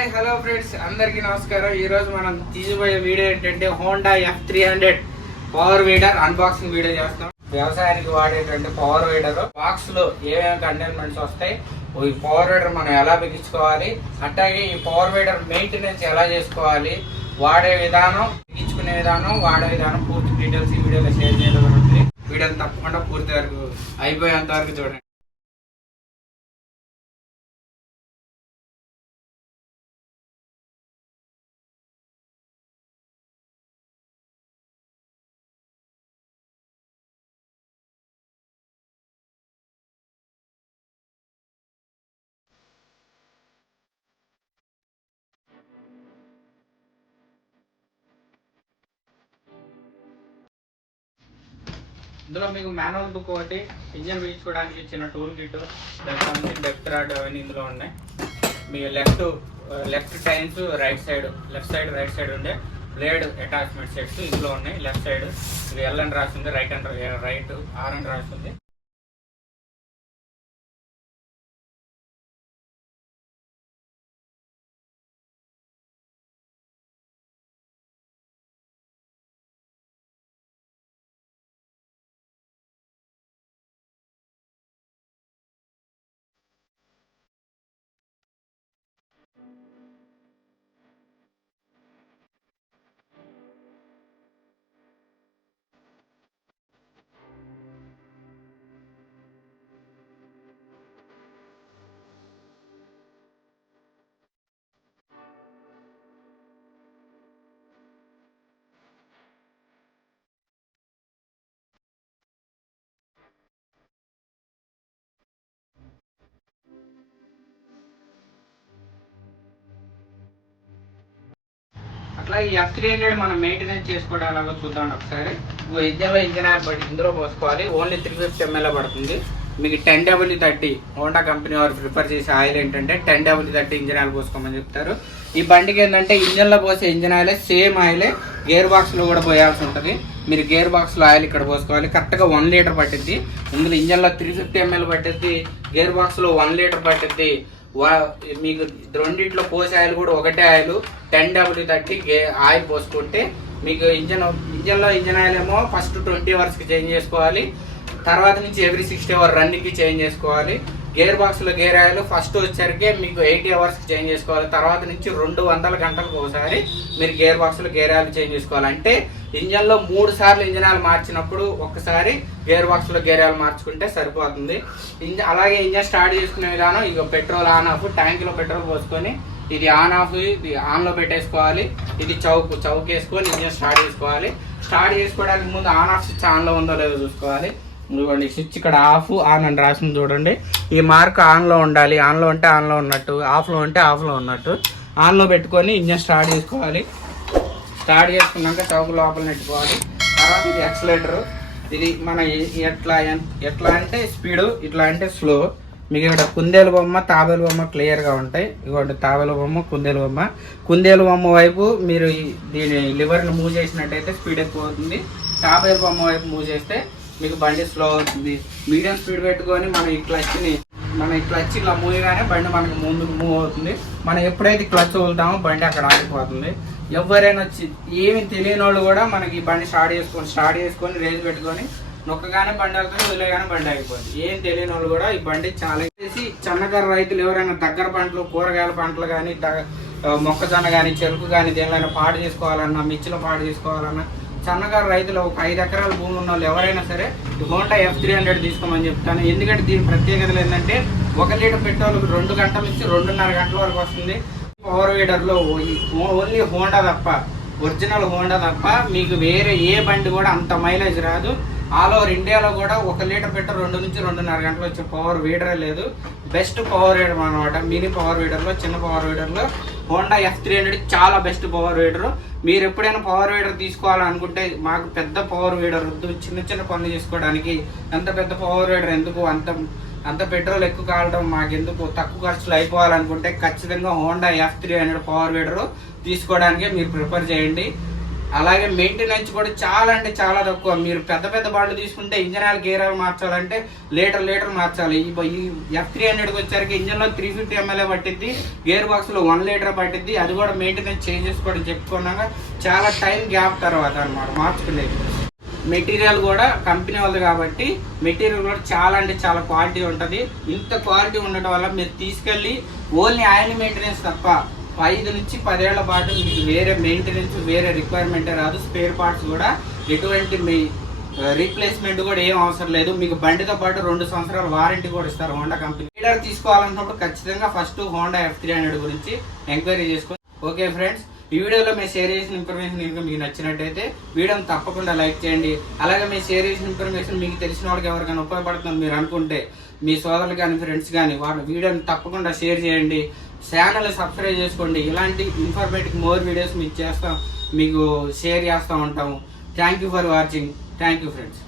Hi hello friends, అందరికీ నమస్కారం. ఈరోజు మనం తీసిపోయే వీడియో ఏంటంటే Honda F300 power weeder unboxing video చేస్తాం. వ్యవసాయానికి వాడేటువంటి పవర్ వీడర్ బాక్స్ లో ఏమేమి కంటైన్మెంట్స్ వస్తాయి, ఈ పవర్ వీడర్ మనం ఎలా బిగించుకోవాలి, అట్లాగే ఈ పవర్ వీడర్ మెయింటెనెన్స్ ఎలా చేసుకోవాలి, వాడే విధానం, బిగించుకునే విధానం, వాడే విధానం పూర్తి డీటెయిల్స్ ఈ వీడియోలో షేర్ చేయడం జరుగుతుంది. వీడియోని తప్పకుండా పూర్తి వరకు అయిపోయేంత వరకు చూడండి. ఇందులో మీకు మాన్యువల్ బుక్ ఒకటి, ఇంజన్ బిగించుకోవడానికి ఇచ్చిన టూల్ కిట్, దానికి సంబంధించిన డెప్త్ రాడ్ అవన్నీ ఇందులో ఉన్నాయి. మీ left tines right side, left side right side ఉండే బ్లేడ్ అటాచ్మెంట్ సెట్స్ ఇందులో ఉన్నాయి. లెఫ్ట్ సైడ్ ఇది ఎల్ అని రాస్తుంది, రైట్ ఆర్ అని రాస్తుంది. అట్లా ఈ F300 మనం మెయింటెనెన్స్ చేసుకోవడం అలాగో చూద్దాం ఒకసారి. ఇంజన్ ఆయిల్ పడి ఇందులో పోసుకోవాలి. ఓన్లీ 350 ml పడుతుంది. మీకు 10W30 హోండా కంపెనీ వారు ప్రిఫర్ చేసే ఆయిల్ ఏంటంటే 10W30 ఇంజన్ ఆయిల్ పోసుకోమని చెప్తారు. ఈ బండికి ఏంటంటే ఇంజన్లో పోసే ఇంజన్ ఆయిలే సేమ్ ఆయిలే గేర్ బాక్స్లో కూడా పోయాల్సి ఉంటుంది. మీరు గేర్ బాక్స్లో ఆయిల్ ఇక్కడ పోసుకోవాలి. కరెక్ట్గా 1 లీటర్ పట్టిద్ది. ఇందులో ఇంజన్లో 350 ml పట్టిద్ది, గేర్ బాక్స్లో 1 లీటర్ పట్టిద్ది. మీకు రెండింటిలో పోసే ఆయిల్ కూడా ఒకటే ఆయిల్ 10W30 ఆయిల్ పోసుకుంటే మీకు ఇంజన్లో ఇంజన్ ఆయిల్ ఏమో ఫస్ట్ 20 అవర్స్కి చేంజ్ చేసుకోవాలి. తర్వాత నుంచి ఎవ్రీ 60 అవర్ రన్నింగ్కి చేంజ్ చేసుకోవాలి. గేర్ బాక్స్లో గేర్ ఆయిల్ ఫస్ట్ వచ్చేసరికి మీకు 80 అవర్స్కి చేంజ్ చేసుకోవాలి. తర్వాత నుంచి 200 గంటలకు ఒకసారి మీరు గేర్ బాక్స్లో గేర్ ఆయిల్ చేంజ్ చేసుకోవాలి. అంటే ఇంజన్లో 3 సార్లు ఇంజన్ ఆయిల్ మార్చినప్పుడు ఒక్కసారి గేర్ బాక్స్లో గేర్ ఆయిల్ మార్చుకుంటే సరిపోతుంది. అలాగే ఇంజన్ స్టార్ట్ చేసుకునే విధానం, ఇక పెట్రోల్ ఆన్ ఆఫ్, ట్యాంక్లో పెట్రోల్ పోసుకొని ఇది ఆన్ ఆఫ్, ఇది ఆన్లో పెట్టేసుకోవాలి. ఇది చౌక్ వేసుకొని ఇంజన్ స్టార్ట్ చేసుకోవాలి. స్టార్ట్ చేసుకోవడానికి ముందు ఆన్ ఆఫ్ స్విచ్ ఆన్లో ఉందో లేదో చూసుకోవాలి. చూడండి, స్విచ్ ఇక్కడ ఆఫ్ ఆన్ అని రాసింది చూడండి. ఈ మార్క్ ఆన్లో ఉండాలి. ఆన్లో ఉంటే ఆన్లో ఉన్నట్టు, ఆఫ్లో ఉంటే ఆఫ్లో ఉన్నట్టు. ఆన్లో పెట్టుకొని ఇంజన్ స్టార్ట్ చేసుకోవాలి. స్టార్ట్ చేసుకున్నాక చౌక లోపల నెట్టుకోవాలి. తర్వాత ఇది యాక్సిలరేటర్. ఇది మన ఎట్లా అంటే స్పీడు, ఇట్లా అంటే స్లో. మీకు ఇక్కడ కుందేలు బొమ్మ, తాబేలు బొమ్మ క్లియర్గా ఉంటాయి. ఇవ్వండి, తాబేలు బొమ్మ, కుందేలు బొమ్మ. కుందేలు బొమ్మ వైపు మీరు దీని లివర్ని మూవ్ చేసినట్టయితే స్పీడ్ ఎక్కువ అవుతుంది. తాబేలు బొమ్మ వైపు మూవ్ చేస్తే మీకు బండి స్లో అవుతుంది. మీడియం స్పీడ్ పెట్టుకొని మనం ఈ క్లచ్ ఇలా మూవ్గానే బండి మనకి ముందుకు మూవ్ అవుతుంది. మనం ఎప్పుడైతే క్లచ్ వదులుతామో బండి అక్కడ ఆగిపోతుంది. ఎవరైనా వచ్చి ఏమి తెలియని వాళ్ళు కూడా మనకి ఈ బండి స్టార్ట్ చేసుకొని రేజ్ పెట్టుకొని నొక్కగానే బండి వెళ్తుంది, వదిలేగానే బండి ఆగిపోతుంది. ఏం తెలియని వాళ్ళు కూడా ఈ బండి చాలా చేసి చిన్నకారు రైతులు ఎవరైనా దగ్గర పంటలు, కూరగాయల పంటలు కానీ, మొక్కజొన్న కానీ, చెరుకు కానీ దేనిలో పాడు చేసుకోవాలన్నా, మిర్చిలో పాడు చేసుకోవాలన్నా, సన్నకారు రైతులు ఒక 5 ఎకరాల భూమి ఉన్న వాళ్ళు ఎవరైనా సరే హోండా F300 తీసుకోమని చెప్తాను. ఎందుకంటే దీని ప్రత్యేకతలు ఏంటంటే 1 లీటర్ పెట్రోల్ 2 గంటల నుంచి 2.5 గంటల వరకు వస్తుంది. పవర్ వీడర్లో ఓన్లీ హోండా తప్ప, ఒరిజినల్ హోండా తప్ప మీకు వేరే ఏ బండి కూడా అంత మైలేజ్ రాదు. ఆల్ ఓవర్ ఇండియాలో కూడా 1 లీటర్ పెట్రోల్ 2 నుంచి 2.5 గంటలు వచ్చే పవర్ వీడరే లేదు. బెస్ట్ పవర్ వీడర్ అనమాట. మినీ పవర్ వీడర్లో, చిన్న పవర్ వీడర్లో హోండా F300 చాలా బెస్ట్ పవర్ వీడర్. మీరు ఎప్పుడైనా పవర్ వీడర్ తీసుకోవాలనుకుంటే మాకు పెద్ద పవర్ వీడర్ వద్దు, చిన్న పనులు చేసుకోవడానికి అంత పెద్ద పవర్ వీడర్ ఎందుకు, అంత పెట్రోల్ ఎక్కువ కావడం మాకెందుకు, తక్కువ ఖర్చులు అయిపోవాలనుకుంటే ఖచ్చితంగా హోండా F300 పవర్ వీడర్ తీసుకోవడానికే మీరు ప్రిఫర్ చేయండి. అలాగే మెయింటెనెన్స్ కూడా చాలా అంటే చాలా తక్కువ. మీరు పెద్ద పెద్ద బండ్లు తీసుకుంటే ఇంజన్ ఆయిల్ గేర్ ఆయిల్ మార్చాలంటే లీటర్ మార్చాలి. ఈ F300కి వచ్చేసరికి ఇంజన్లో 350 ml పట్టిద్ది, గేర్ బాక్స్లో 1 లీటర్ పట్టిద్ది. అది కూడా మెయింటెనెన్స్ చేంజెస్ కూడా చెప్పుకున్నాక చాలా టైం గ్యాప్ తర్వాత అనమాట మార్చుకునేది. మెటీరియల్ కూడా కంపెనీ వాళ్ళది కాబట్టి మెటీరియల్ కూడా చాలా అంటే చాలా క్వాలిటీ ఉంటుంది. ఇంత క్వాలిటీ ఉండటం వల్ల మీరు తీసుకెళ్ళి ఓన్లీ ఆయిల్ మెయింటెనెన్స్ తప్ప 5 నుంచి 10 ఏళ్ల పాటు మీకు వేరే మెయింటెనెన్స్ వేరే రిక్వైర్మెంటే రాదు. స్పేర్ పార్ట్స్ కూడా ఎటువంటి మీ రీప్లేస్మెంట్ కూడా ఏం అవసరం లేదు. మీకు బండితో పాటు 2 సంవత్సరాల వారంటీ కూడా ఇస్తారు హోండా కంపెనీ. లీడర్ తీసుకోవాలన్నప్పుడు ఖచ్చితంగా ఫస్ట్ హోండా F300 గురించి ఎంక్వైరీ చేసుకోండి. ఓకే ఫ్రెండ్స్, ఈ వీడియోలో మేము షేర్ చేసిన ఇన్ఫర్మేషన్ కనుక మీకు నచ్చినట్టయితే వీడియోని తప్పకుండా లైక్ చేయండి. అలాగే మేము షేర్ చేసిన ఇన్ఫర్మేషన్ మీకు తెలిసిన వాళ్ళకి ఎవరికైనా ఉపయోగపడుతుందని మీరు అనుకుంటే మీ సోదరులు కానీ ఫ్రెండ్స్ కానీ వాళ్ళ వీడియోని తప్పకుండా షేర్ చేయండి. ఛానల్ని సబ్స్క్రైబ్ చేసుకోండి. ఇలాంటి ఇన్ఫర్మేటివ్ మోర్ వీడియోస్ మీకు షేర్ చేస్తూ ఉంటాము. Thank you for watching. Thank you friends.